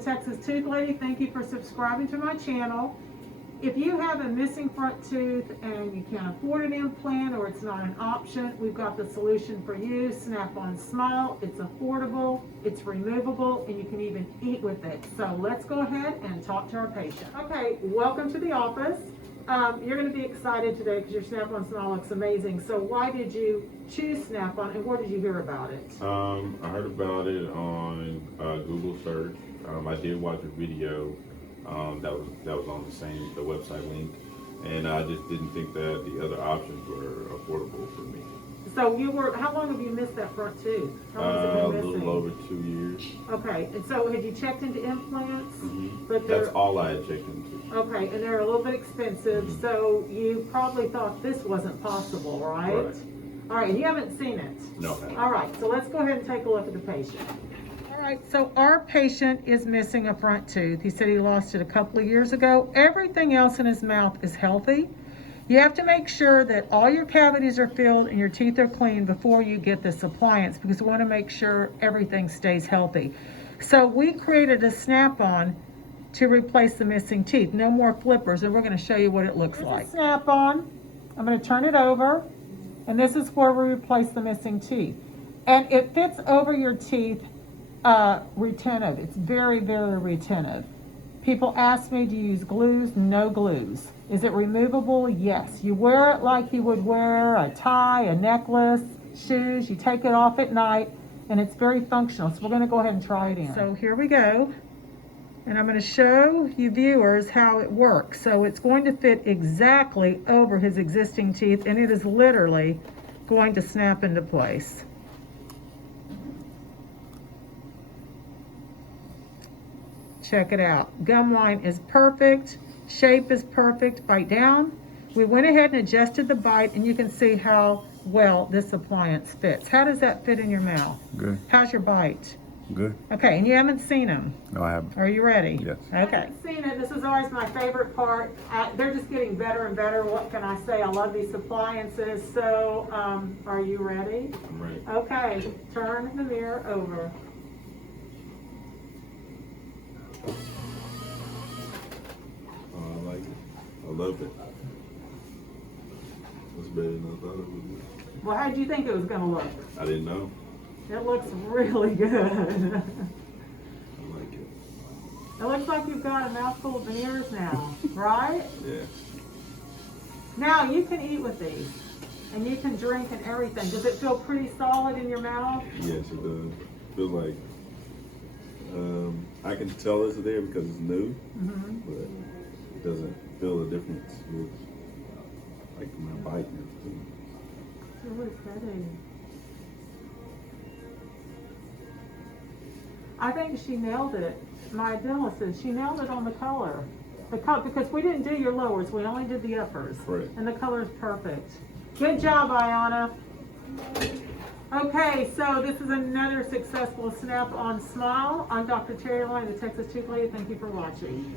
Texas Tooth Lady. Thank you for subscribing to my channel. If you have a missing front tooth and you can't afford an implant or it's not an option, we've got the solution for you. Snap-on Smile. It's affordable, it's removable, and you can even eat with it. So let's go ahead and talk to our patient. Okay, welcome to the office. You're going to be excited today because your Snap-on Smile looks amazing. So why did you choose Snap-on and where did you hear about it? I heard about it on Google search. I did watch a video that was on the website link, and I just didn't think that the other options were affordable for me. So how long have you missed that front tooth? How long has it A been missing? little over 2 years. Okay, and so had you checked into implants? But That's all I had checked into. Okay, and they're a little bit expensive, so you probably thought this wasn't possible, right? Right. All right, and you haven't seen it? No. All right, so let's go ahead and take a look at the patient. All right, so our patient is missing a front tooth. He said he lost it a couple of years ago. Everything else in his mouth is healthy. You have to make sure that all your cavities are filled and your teeth are clean before you get this appliance because we want to make sure everything stays healthy. So we created a Snap-on to replace the missing teeth. No more flippers, and we're going to show you what it looks like. Snap-on. I'm going to turn it over, and this is where we replace the missing teeth. And it fits over your teeth retentive. It's very, very retentive. People ask me, do you use glues? No glues. Is it removable? Yes. You wear it like you would wear a tie, a necklace, shoes. You take it off at night, and it's very functional. So we're going to go ahead and try it in. So here we go. And I'm going to show you viewers how it works. So it's going to fit exactly over his existing teeth, and it is literally going to snap into place. Check it out. Gum line is perfect. Shape is perfect. Bite down. We went ahead and adjusted the bite, and you can see how well this appliance fits. How does that fit in your mouth? Good. How's your bite? Good. Okay, and you haven't seen them? No, I haven't. Are you ready? Yes. Okay. I haven't seen it. This is always my favorite part. They're just getting better and better. What can I say? I love these appliances. So, are you ready? I'm ready. Okay, turn the mirror over. Oh, I like it. I love it. It's better than I thought it would be. Well, how did you think it was going to look? I didn't know. It looks really good. I like it. It looks like you've got a mouthful of veneers now, right? Yeah. Now you can eat with these, and you can drink and everything. Does it feel pretty solid in your mouth? Yes, it does. Feels like I can tell it's there because it's new, but it doesn't feel the difference with like my bite and everything. It's really pretty. I think she nailed it. My dental said she nailed it on the color. Because we didn't do your lowers, we only did the uppers. Right. And the color's perfect. Good job, Ayana. Okay, so this is another successful Snap-on Smile. I'm Dr. Terry Lane, the Texas Tooth Lady. Thank you for watching.